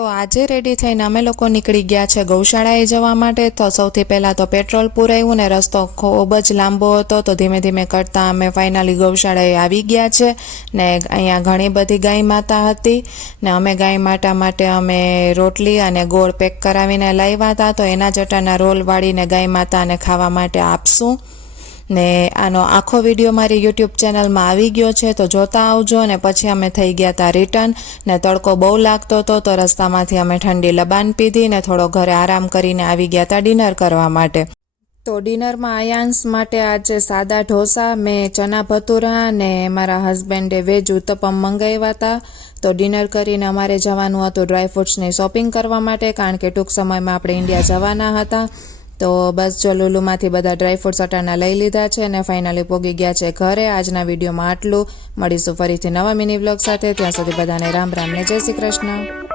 તો આજે રેડી થઈને અમે લોકો નીકળી ગયા છે ગૌશાળાએ જવા માટે। તો સૌથી પહેલાં તો પેટ્રોલ પુરાવ્યું ને રસ્તો ખૂબ જ લાંબો હતો, તો ધીમે ધીમે કરતાં અમે ફાઇનલી ગૌશાળાએ આવી ગયા છે ને અહીંયા ઘણી બધી ગાય માતા હતી ને અમે ગાય માતા માટે અમે રોટલી અને ગોળ પેક કરાવીને લાવ્યા હતા। તો એના ચટાના રોલ વાળીને ગાય માતાને ખાવા માટે આપશું ને આનો આખો વિડીયો મારી યુટ્યુબ ચેનલમાં આવી ગયો છે, તો જોતા આવજો। ને પછી અમે થઈ ગયા હતા રિટર્ન ને તડકો બહુ લાગતો હતો, તો રસ્તામાંથી અમે ઠંડી લબાન પીધી ને થોડો ઘરે આરામ કરીને આવી ગયા હતા ડિનર કરવા માટે। તો ડિનરમાં આયાંશ માટે આજે સાદા ઢોસા, મેં ચના ભટુરા ને મારા હસબન્ડે વેજ ઉત્તપમ મંગાવ્યા હતા। તો ડિનર કરીને અમારે જવાનું હતું ડ્રાયફ્રૂટ્સની શોપિંગ કરવા માટે, કારણ કે ટૂંક સમયમાં આપણે ઇન્ડિયા જવાના હતા। તો બસ જો લુલુમાંથી બધા ડ્રાયફ્રૂટ્સ અટાના લઈ લીધા છે ને ફાઇનલી પહોંચી ગયા છે ઘરે। આજના વિડીયોમાં આટલું, મળીશું ફરીથી નવા મિની વ્લોગ સાથે। ત્યાં સુધી બધાને રામ રામ ને જય શ્રી કૃષ્ણ।